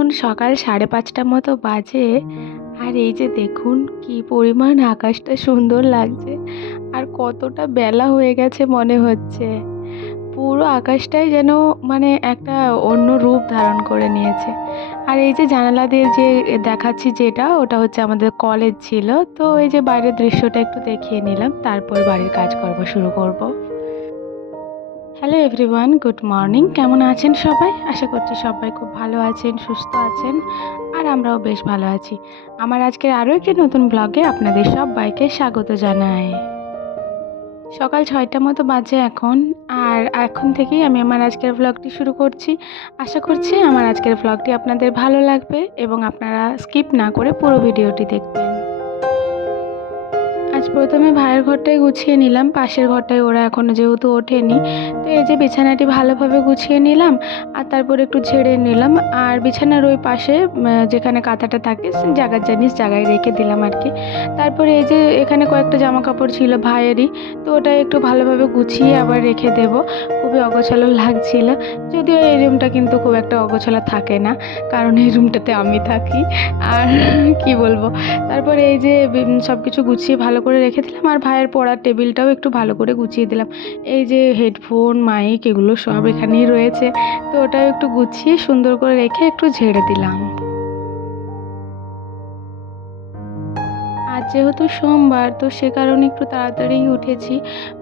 এখন সকাল 5:30টার মতো বাজে। আর এই যে দেখুন কি পরিমাণ আকাশটা সুন্দর লাগছে, আর কতটা বেলা হয়ে গেছে মনে হচ্ছে। পুরো আকাশটাই যেন মানে একটা অন্য রূপ ধারণ করে নিয়েছে। আর এই যে জানালা দিয়ে যে দেখাচ্ছি যেটা, ওটা হচ্ছে আমাদের কলেজ ছিল। তো এই যে বাইরের দৃশ্যটা একটু দেখিয়ে নিলাম, তারপর বাড়ির কাজকর্ম শুরু করব। Hello everyone, good morning. কেমন আছেন সবাই? আশা করছি সবাই খুব ভালো আছেন, সুস্থ আছেন, আর আমরাও বেশ ভালো আছি। আমার আজকের আরও একটি নতুন ব্লগে আপনাদের সবাইকে স্বাগত জানাই। সকাল 6টার মতো বাজে এখন, আর এখন থেকেই আমি আমার আজকের ব্লগটি শুরু করছি। আশা করছি আমার আজকের ব্লগটি আপনাদের ভালো লাগবে এবং আপনারা স্কিপ না করে পুরো ভিডিওটি দেখবেন। আজ প্রথমে ভাইয়ের ঘরটাই গুছিয়ে নিলাম, পাশের ঘরটায় ওরা এখনও যেহেতু ওঠেনি। তো এই যে বিছানাটি ভালোভাবে গুছিয়ে নিলাম, আর তারপর একটু ঝেড়ে নিলাম। আর বিছানার ওই পাশে যেখানে কাঁথাটা থাকে জায়গার জিনিস জায়গায় রেখে দিলাম আর কি। তারপরে এই যে এখানে কয়েকটা জামা কাপড় ছিল ভাইয়েরই, তো ওটা একটু ভালোভাবে গুছিয়ে আবার রেখে দেব। খুবই অগোছালো লাগছিল, যদিও এই রুমটা কিন্তু খুব একটা অগোছালো থাকে না, কারণ এই রুমটাতে আমি থাকি। আর কি বলবো, তারপরে এই যে সব কিছু গুছিয়ে ভালো করে রেখে দিলাম, আর ভাইয়ের পড়ার টেবিলটাও একটু ভালো করে গুছিয়ে দিলাম। এই যে হেডফোন, মাইক, এগুলো সব এখানেই রয়েছে, তো ওটাও একটু গুছিয়ে সুন্দর করে রেখে একটু ঝেড়ে দিলাম। আজ যেহেতু সোমবার, তো সে কারণে একটু তাড়াতাড়ি উঠেছি।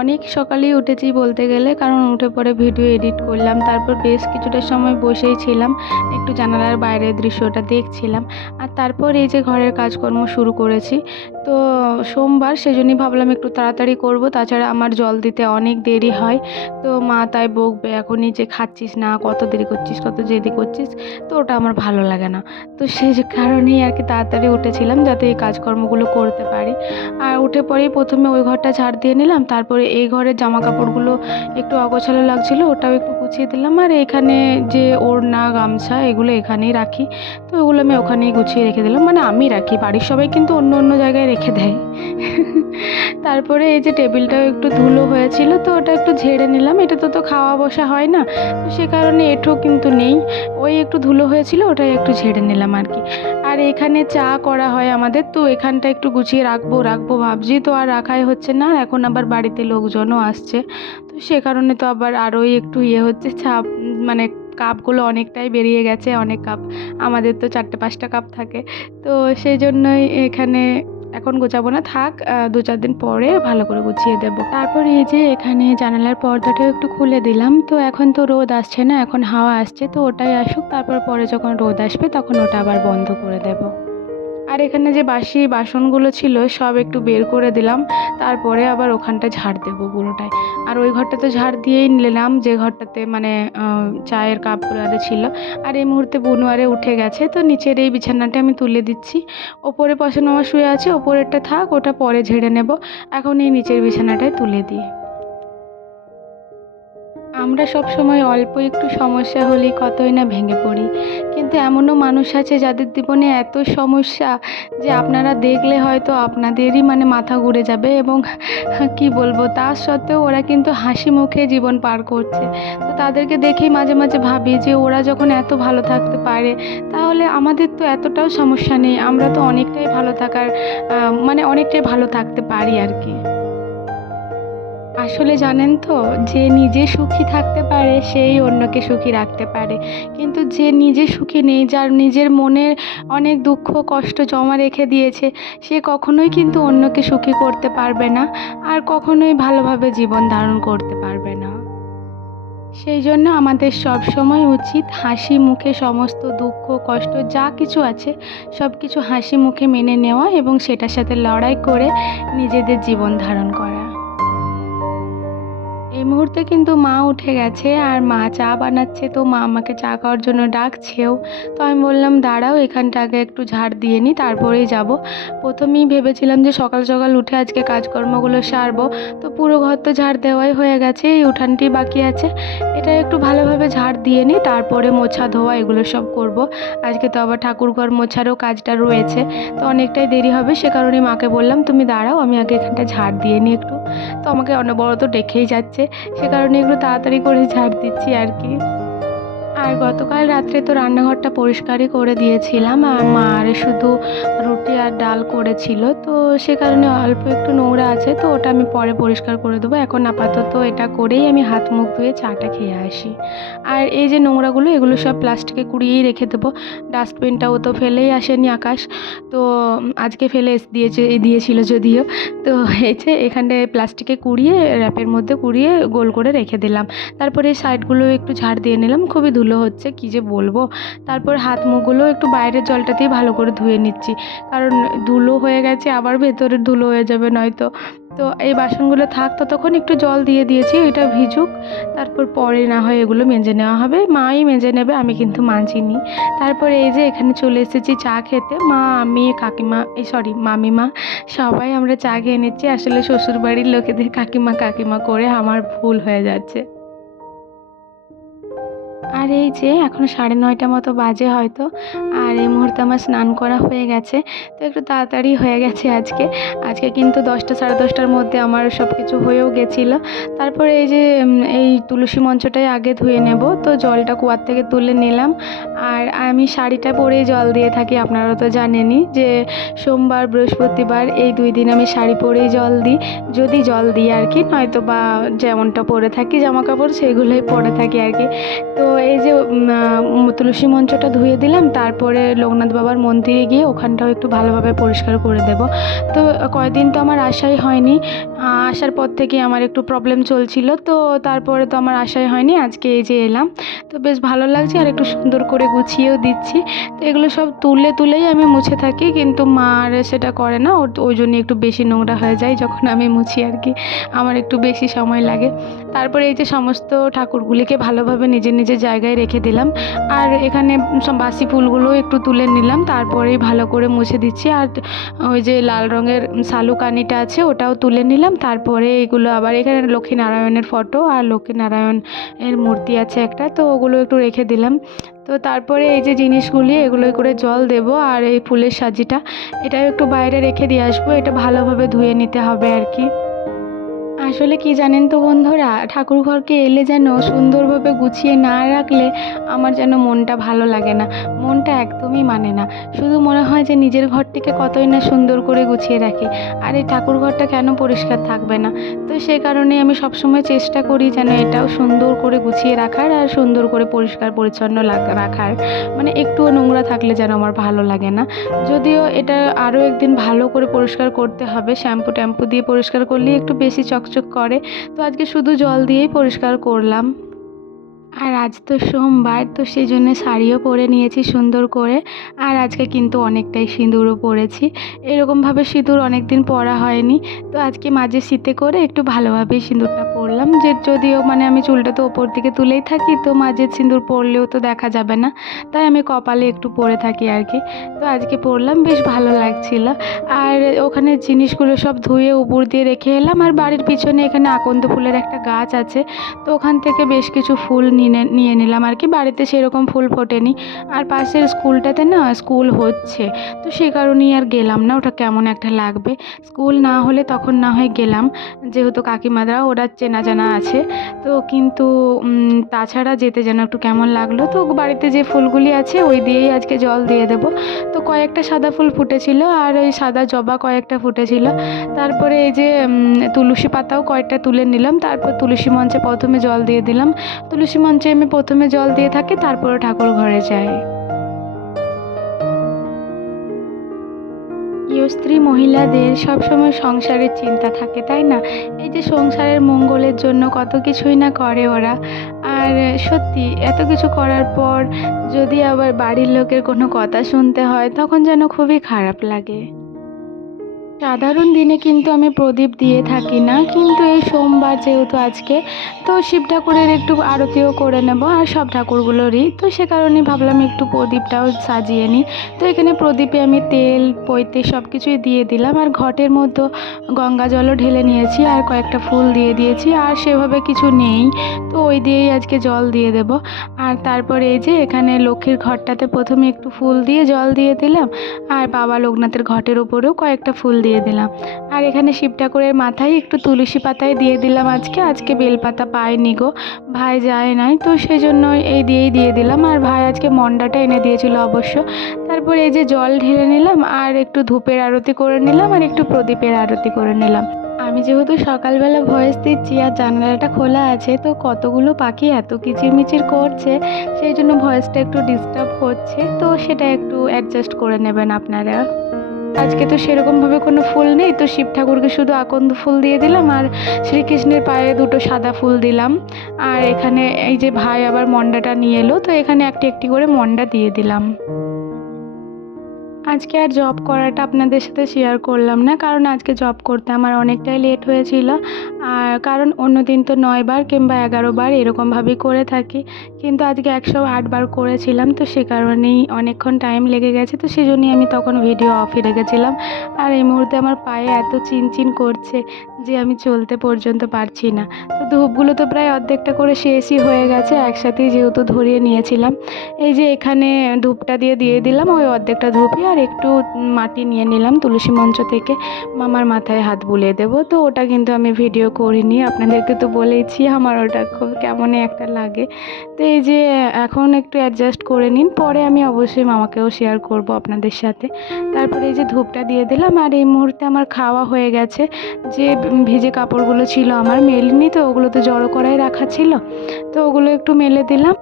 অনেক সকালেই উঠেছি বলতে গেলে, কারণ উঠে পরে ভিডিও এডিট করলাম, তারপর বেশ কিছুটা সময় বসেই ছিলাম, একটু জানালার বাইরের দৃশ্যটা দেখছিলাম। আর তারপর এই যে ঘরের কাজকর্ম শুরু করেছি। তো সোমবার, সেজন্যই ভাবলাম একটু তাড়াতাড়ি করব, তাছাড়া আমার জল দিতে অনেক দেরি হয়। তো মা তাই বকবে, এখনই যে খাচ্ছিস না, কত দেরি করছিস, কত জেদি করছিস, তো ওটা আমার ভালো লাগে না। তো সেই যে কারণেই আর কি তাড়াতাড়ি উঠেছিলাম, যাতে এই কাজকর্মগুলো করতে পারি। আর উঠে পরেই প্রথমে ওই ঘরটা ঝাড় দিয়ে নিলাম, তারপরে এই ঘরের জামা কাপড়গুলো একটু অগোছালো লাগছিলো, ওটাও একটু গুছিয়ে দিলাম। আর এখানে যে ওড়না, গামছা, এগুলো এখানেই রাখি, তো ওগুলো আমি ওখানেই গুছিয়ে রেখে দিলাম। মানে আমি রাখি, বাড়ির সবাই কিন্তু অন্য অন্য জায়গায় রেখে দেয়। তারপরে এই যে টেবিলটাও একটু ধুলো হয়েছিল, তো ওটা একটু ঝেড়ে নিলাম। এটা তো খাওয়া বসা হয় না, তো সে কারণে এঁঠো কিন্তু নেই, ওই একটু ধুলো হয়েছিল, ওটাই একটু ঝেড়ে নিলাম আর কি। আর এখানে চা করা হয় আমাদের, তো এখানটা একটু গুছিয়ে রাখবো রাখবো ভাবছি, তো আর রাখাই হচ্ছে না। এখন আবার বাড়িতে লোকজনও আসছে, তো সে কারণে তো আবার আরোই একটু হচ্ছে, চাপ মানে কাপগুলো অনেকটাই বেরিয়ে গেছে, অনেক কাপ। আমাদের তো 4-5টা কাপ থাকে, তো সেই জন্যই এখানে এখন গোছাবো না, থাক, 2-4 দিন পরে ভালো করে গুছিয়ে দেবো। তারপর এই যে এখানে জানালার পর্দাটাও একটু খুলে দিলাম। তো এখন তো রোদ আসছে না, এখন হাওয়া আসছে, তো ওটাই আসুক, তারপর পরে যখন রোদ আসবে তখন ওটা আবার বন্ধ করে দেব। আর এখানে যে বাসি বাসনগুলো ছিল সব একটু বের করে দিলাম, তারপরে আবার ওখানটা ঝাড় দেবো পুরোটাই। আর ওই ঘরটা তো ঝাড় দিয়েই নিলাম, যে ঘরটাতে মানে চায়ের কাপগুলো আরে ছিল। আর এই মুহূর্তে বুনু আরে উঠে গেছে, তো নিচের এই বিছানাটা আমি তুলে দিচ্ছি। ওপরে পশন মামা শুয়ে আছে, ওপরেরটা থাক, ওটা পরে ঝেড়ে নেব। এখন এই নিচের বিছানাটায় তুলে দিই। আমরা সব সময় অল্প একটু সমস্যা হলেই কতই না ভেঙে পড়ি, কিন্তু এমনও মানুষ আছে যাদের জীবনে এত সমস্যা যে আপনারা দেখলে হয়তো আপনাদেরই মানে মাথা ঘুরে যাবে, এবং কি বলবো, তা সত্ত্বেও ওরা কিন্তু হাসি মুখে জীবন পার করছে। তো তাদেরকে দেখেই মাঝে মাঝে ভাবি যে ওরা যখন এত ভালো থাকতে পারে, তাহলে আমাদের তো এতটাও সমস্যা নেই, আমরা তো অনেকটাই ভালো থাকার মানে অনেকটাই ভালো থাকতে পারি আর কি। আসলে জানেন তো, যে নিজে সুখী থাকতে পারে সেই অন্যকে সুখী রাখতে পারে, কিন্তু যে নিজে সুখী নেই, যার নিজের মনের অনেক দুঃখ কষ্ট জমা রেখে দিয়েছে, সে কখনোই কিন্তু অন্যকে সুখী করতে পারবে না, আর কখনোই ভালোভাবে জীবন ধারণ করতে পারবে না। সেই জন্য আমাদের সব সময় উচিত হাসি মুখে সমস্ত দুঃখ কষ্ট যা কিছু আছে সব কিছু হাসি মুখে মেনে নেওয়া, এবং সেটার সাথে লড়াই করে নিজেদের জীবন ধারণ করা। এই মুহূর্তে কিন্তু মা উঠে গেছে, আর মা চা বানাচ্ছে, তো মা আমাকে চা খাওয়ার জন্য ডাকছেও। তো আমি বললাম দাঁড়াও, এখানটা আগে একটু ঝাড় দিয়ে নিই, তারপরেই যাব। প্রথমেই ভেবেছিলাম যে সকাল সকাল উঠে আজকে কাজকর্মগুলো সারবো, তো পুরো ঘর তো ঝাড় দেওয়াই হয়ে গেছে, এই উঠানটি বাকি আছে, এটা একটু ভালোভাবে ঝাড় দিয়ে নিই, তারপরে মোছা ধোয়া এগুলো সব করব। আজকে তো আবার ঠাকুরঘর মোছারও কাজটা রয়েছে, তো অনেকটাই দেরি হবে, সে কারণে মাকে বললাম তুমি দাঁড়াও, আমি আগে এখানটা ঝাড় দিয়ে নিই একটু। তো আমাকে অনবরত ডেকেই যাচ্ছে, সে কারণে একটু তাড়াতাড়ি করে ঝাড় দিচ্ছি আর কি। আর গতকাল রাত্রে তো রান্নাঘরটা পরিষ্কারই করে দিয়েছিলাম, আর মার শুধু রুটি আর ডাল করেছিল, তো সে কারণে অল্প একটু নোংরা আছে, তো ওটা আমি পরে পরিষ্কার করে দেবো। এখন আপাতত এটা করেই আমি হাত মুখ ধুয়ে চাটা খেয়ে আসি। আর এই যে নোংরাগুলো, এগুলো সব প্লাস্টিকে কুড়িয়েই রেখে দেবো। ডাস্টবিনটাও তো ফেলেই আসেনি আকাশ, তো আজকে ফেলে দিয়েছিল যদিও। তো এই যে এখানটায় প্লাস্টিকে কুড়িয়ে র্যাপের মধ্যে কুড়িয়ে গোল করে রেখে দিলাম। তারপরে এই সাইডগুলো একটু ঝাড় দিয়ে নিলাম, খুবই ধুলো হচ্ছে কী যে বলবো। তারপর হাত মুখগুলো একটু বাইরের জলটাতেই ভালো করে ধুয়ে নিচ্ছি, কারণ ধুলো হয়ে গেছে, আবার ভেতরে ধুলো হয়ে যাবে নয়তো। তো এই বাসনগুলো থাক, ততক্ষণ একটু জল দিয়ে দিয়েছি, এটা ভিজুক, তারপর পরে না হয় এগুলো মেজে নেওয়া হবে। মাই মেজে নেবে, আমি কিন্তু মাজিনি। তারপরে এই যে এখানে চলে এসেছি চা খেতে। মা, আমি, কাকিমা, মামিমা সবাই আমরা চা খেয়ে নিচ্ছি। আসলে শ্বশুরবাড়ির লোকেদের কাকিমা কাকিমা করে আমার ভুল হয়ে যাচ্ছে। আর এই যে এখন 9:30 মতো বাজে হয়তো, আর এই মুহূর্তে আমার স্নান করা হয়ে গেছে, তো একটু তাড়াতাড়ি হয়ে গেছে আজকে। কিন্তু 10টা 10:30টার মধ্যে আমার সব কিছু হয়েও গেছিলো। তারপরে এই যে এই তুলসী মঞ্চটাই আগে ধুয়ে নেব, তো জলটা কুয়ার থেকে তুলে নিলাম। আর আমি শাড়িটা পরেই জল দিয়ে থাকি, আপনারা তো জানেনই যে সোমবার বৃহস্পতিবার এই 2 দিন আমি শাড়ি পরেই জল দিই, যদি জল দিই আর কি, নয়তো বা যেমনটা পরে থাকি জামা কাপড় সেগুলোই পরে থাকি আর কি। তো এই যে তুলসী মঞ্চটা ধুয়ে দিলাম, তারপরে লোকনাথ বাবার মন্দিরে গিয়ে ওখানটাও একটু ভালোভাবে পরিষ্কার করে দেব। তো কয়েকদিন তো আমার আসাই হয়নি, আসার পর থেকে আমার একটু প্রবলেম চলছিল, তো তারপরে তো আমার আসাই হয়নি। আজকে এই যে এলাম, তো বেশ ভালো লাগছে, আর একটু সুন্দর করে গুছিয়েও দিচ্ছি। তো এগুলো সব তুলেই আমি মুছে থাকি, কিন্তু মা আর সেটা করে না, ওই জন্য একটু বেশি নোংরা হয়ে যায় যখন আমি মুছি আর কি, আমার একটু বেশি সময় লাগে। তারপরে এই যে সমস্ত ঠাকুরগুলিকে ভালোভাবে নিজের নিজের জায়গায় রেখে দিলাম, আর এখানে সব বাসি ফুলগুলো একটু তুলে নিলাম, তারপরেই ভালো করে মুছে দিচ্ছি। আর ওই যে লাল রঙের শালুকানিটা আছে ওটাও তুলে নিলাম। তারপরে এগুলো আবার এখানে লক্ষ্মীনারায়ণের ফটো আর লক্ষ্মীনারায়ণ এর মূর্তি আছে একটা, তো ওগুলো একটু রেখে দিলাম। তো তারপরে এই যে জিনিসগুলি এগুলো করে জল দেব, আর এই ফুলের সাজিটা এটাও একটু বাইরে রেখে দিয়ে আসবো, এটা ভালোভাবে ধুয়ে নিতে হবে আর কি। আসলে কি জানেন তো বন্ধুরা, ঠাকুরঘরকে এলে যেন সুন্দরভাবে গুছিয়ে না রাখলে আমার যেন মনটা ভালো লাগে না, মনটা একদমই মানে না। শুধু মনে হয় যে নিজের ঘরটিকে কতই না সুন্দর করে গুছিয়ে রাখি, আর এই ঠাকুরঘরটা কেন পরিষ্কার থাকবে না। তো সে কারণে আমি সবসময় চেষ্টা করি যেন এটাও সুন্দর করে গুছিয়ে রাখার, আর সুন্দর করে পরিষ্কার পরিচ্ছন্ন রাখার, মানে একটুও নোংরা থাকলে যেন আমার ভালো লাগে না। যদিও এটা আরও একদিন ভালো করে পরিষ্কার করতে হবে, শ্যাম্পু ট্যাম্পু দিয়ে পরিষ্কার করলে একটু বেশি চকচক করে। তো আজকে শুধু জল দিয়েই পরিষ্কার করলাম। আর আজ তো সোমবার, তো সেই জন্য শাড়িও পরে নিয়েছি সুন্দর করে, আর আজকে কিন্তু অনেকটাই সিঁদুরও পরেছি। এরকমভাবে সিঁদুর অনেক দিন পরা হয়নি, তো আজকে মাঝে শীতে করে একটু ভালোভাবেই সিঁদুরটা পরলাম। যে যদিও মানে আমি চুলটা তো ওপর দিকে তুলেই থাকি, তো মাঝে সিঁদুর পরলেও তো দেখা যাবে না, তাই আমি কপালে একটু পরে থাকি আর কি। তো আজকে পরলাম, বেশ ভালো লাগছিল। আর ওখানে জিনিসগুলো সব ধুয়ে উপর দিয়ে রেখে এলাম, আর বাড়ির পিছনে এখানে আকন্দ ফুলের একটা গাছ আছে, তো ওখান থেকে বেশ কিছু ফুল নিয়ে নিলাম আর কি। বাড়িতে সেরকম ফুল ফোটেনি, আর পাশের স্কুলটাতে না স্কুল হচ্ছে, তো সে কারণেই আর গেলাম না, ওটা কেমন একটা লাগবে। স্কুল না হলে তখন না হয় গেলাম, যেহেতু কাকিমারা ওরা চেনা জানা আছে, তো কিন্তু তাছাড়া যেতে যেন একটু কেমন লাগলো। তো বাড়িতে যে ফুলগুলি আছে ওই দিয়েই আজকে জল দিয়ে দেব। তো কয়েকটা সাদা ফুল ফুটেছিল, আর ওই সাদা জবা কয়েকটা ফুটেছিল। তারপরে এই যে তুলসী পাতাও কয়েকটা তুলে নিলাম, তারপর তুলসী মঞ্চে প্রথমে জল দিয়ে দিলাম। তুলসী মঞ্চে আমি প্রথমে জল দিয়ে থাকি, তারপরে ঠাকুর ঘরে যাই। স্ত্রী মহিলাদের সবসময় সংসারের চিন্তা থাকে, তাই না? এই যে সংসারের মঙ্গলের জন্য কত কিছুই না করে ওরা, আর সত্যি এত কিছু করার পর যদি আবার বাড়ির লোকের কোনো কথা শুনতে হয়, তখন যেন খুবই খারাপ লাগে। সাধারণ দিনে কিন্তু আমি প্রদীপ দিয়ে থাকি না, কিন্তু এই সোমবার যেহেতু আজকে, তো শিব ঠাকুরের একটু আরতিও করে নেব, আর সব ঠাকুরগুলোরই, তো সে কারণে ভাবলাম একটু প্রদীপটাও সাজিয়ে নিই। তো এখানে প্রদীপে আমি তেল পৈতে সব কিছুই দিয়ে দিলাম, আর ঘটের মধ্যে গঙ্গা জলও ঢেলে নিয়েছি, আর কয়েকটা ফুল দিয়ে দিয়েছি, আর সেভাবে কিছু নেই, তো ওই দিয়েই আজকে জল দিয়ে দেব। আর তারপরে এই যে এখানে লক্ষ্মীর ঘরটাতে প্রথমে একটু ফুল দিয়ে জল দিয়ে দিলাম, আর বাবা লোকনাথের ঘটের উপরেও কয়েকটা ফুল দিয়ে দিয়ে দিলাম। আর এখানে শিব ঠাকুরের মাথায় একটু তুলসী পাতায় দিয়ে দিলাম। আজকে বেলপাতা পাইনি গো, ভাই যায় নাই, তো সেই জন্য এই দিয়েই দিয়ে দিলাম। আর ভাই আজকে মন্ডাটা এনে দিয়েছিল অবশ্য। তারপর এই যে জল ঢেলে নিলাম, আর একটু ধূপের আরতি করে নিলাম, আর একটু প্রদীপের আরতি করে নিলাম। আমি যেহেতু সকালবেলা ভয়েস দিচ্ছি আর জানালাটা খোলা আছে, তো কতগুলো পাখি এত কিচিরমিচির করছে, সেই জন্য ভয়েসটা একটু ডিস্টার্ব হচ্ছে, তো সেটা একটু অ্যাডজাস্ট করে নেবেন আপনারা। আজকে তো সেরকমভাবে কোনো ফুল নেই, তো শিব ঠাকুরকে শুধু আকন্দ ফুল দিয়ে দিলাম, আর শ্রীকৃষ্ণের পায়ে দুটো সাদা ফুল দিলাম। আর এখানে এই যে ভাই আবার মন্ডাটা নিয়ে এলো, তো এখানে একটি একটি করে মন্ডা দিয়ে দিলাম। আজকে আর জব করাটা আপনাদের সাথে শেয়ার করলাম না, কারণ আজকে জব করতে আমার অনেকটাই লেট হয়েছিল। আর কারণ অন্য দিন তো 9 বার কিংবা 11 বার এরকমভাবেই করে থাকি, কিন্তু আজকে 108 বার করেছিলাম, তো সে কারণেই অনেকক্ষণ টাইম লেগে গেছে, তো সেই জন্যই আমি তখন ভিডিও অফই রেখেছিলাম। আর এই মুহূর্তে আমার পায়ে এত চিনচিন করছে যে আমি চলতে পর্যন্ত পারছি না। তো ধূপগুলো তো প্রায় অর্ধেকটা করে শেষই হয়ে গেছে, একসাথেই যেহেতু ধরিয়ে নিয়েছিলাম। এই যে এখানে ধূপটা দিয়ে দিলাম, ওই অর্ধেকটা ধূপই, আর একটু মাটি নিয়ে নিলাম তুলসী মঞ্চ থেকে, মামার মাথায় হাত বুলিয়ে দেবো। তো ওটা কিন্তু আমি ভিডিও করিনি, আপনাদেরকে তো বলেইছি আমার ওটা খুব কেমনই একটা লাগে। তো এই যে এখন একটু অ্যাডজাস্ট করে নিন, পরে আমি অবশ্যই মামাকেও শেয়ার করব আপনাদের সাথে। তারপরে এই যে ধূপটা দিয়ে দিলাম, আর এই মুহূর্তে আমার খাওয়া হয়ে গেছে। যে ভিজে কাপড়গুলো ছিল আমার মেলিনি, তো ওগুলো তো জড়ো করাই রাখা ছিল, তো ওগুলো একটু মেলে দিলাম।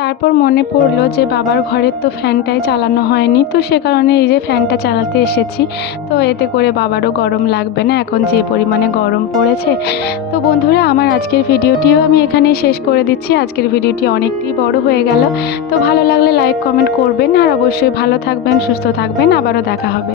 তারপর মনে পড়লো যে বাবার ঘরের তো ফ্যানটাই চালানো হয়নি, তো সে কারণে এই যে ফ্যানটা চালাতে এসেছি। তো এতে করে বাবারও গরম লাগবে না, এখন যে পরিমাণে গরম পড়েছে। তো বন্ধুরা, আমার আজকের ভিডিওটিও আমি এখানেই শেষ করে দিচ্ছি। আজকের ভিডিওটি অনেকটাই বড় হয়ে গেল, তো ভালো লাগলে লাইক কমেন্ট করবেন, আর অবশ্যই ভালো থাকবেন, সুস্থ থাকবেন, আবারও দেখা হবে।